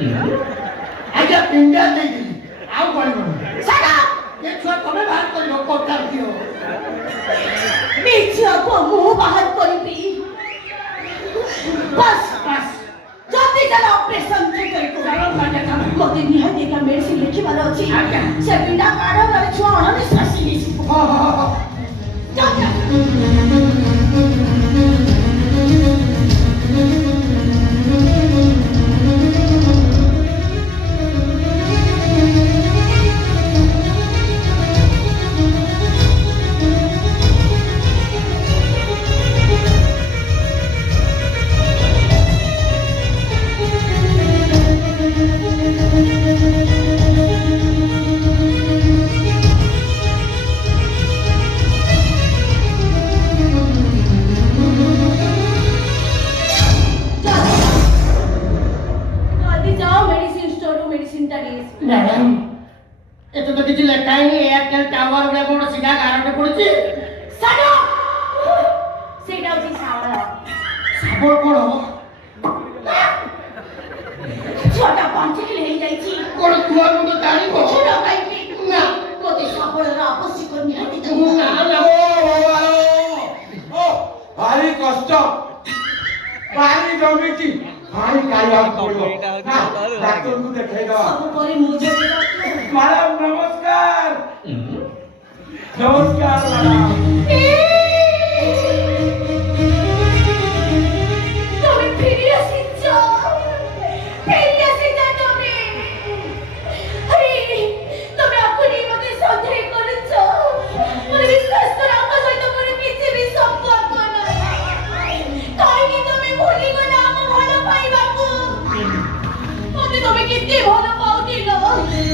ଆଜ୍ଞା ପିଣ୍ଡା ଦେଇଥିଲି ଆଉ କରିବନି ଏ ଛୁଆ ତମେ ବାହାର କରିବ କଥା ଦିଅ ଝିଅକୁ ମୁଁ ବାହାର କରିବି ବାସ୍ ବାସ୍ ଯଦି ତାର ଅପରେସନ ମତେ ନିହାତି ଏକା ମେଡିସିନ ଲେଖିବାର ଅଛି ସେ ପିଣ୍ଡା କାଢ ଛୁଆ ଅଣନିଶ୍ୱାସୀ ହେଇଯିବ এতে তো কিছু লেখা হয়নি এয়ারটেল টাওয়ার বলে কোনো সিধা কারণে পড়েছে সাড়া সেটা হচ্ছে সাড়া সাবর পড়ো ছটা পঞ্চায়েত হয়ে যাইছি কোন তোমার মতো জানিব সেটা পাইবি না মতে সাবরের আবশ্যক নিহাতি না না ও ভারী কষ্ট ভারী জমিছি ভারী কাইয়া পড়লো ডাক্তারকে দেখাই দাও সব পরে মুজে ম্যাডাম নমস্কার নমস্কার ম্যাডাম তুমি ফিরে আসিছ তুমি আরে তুমি আপনি মতে সন্দেহ করেছ মনে বিশ্বাস করো আমার সহিত মনে পৃথিবী সম্পর্ক নাই কাহিনী তুমি ভুলি গলা আমার ভালো পাইবাকু মতে তুমি কেতে ভালো পাউছিল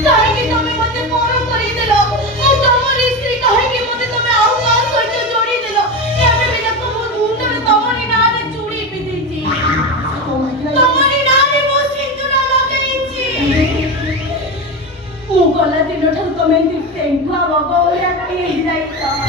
কাহিনী তুমি মতে পর করি দিল ও তোমার স্ত্রী কাহিনী মতে তুমি আউ কার সহিত জড়ি দিল এবে বিনা তোমার মুন্ডরে তোমার নারে চুড়ি পিদিছি তোমার নারে মো সিন্দুর লগাইছি ମୁଁ ଗଲା ଦିନଠାରୁ ତମେ ଏମିତି ଟେଙ୍ଗୁଆ ବଗ ଭଳିଆ ହେଇ ଯାଇଛ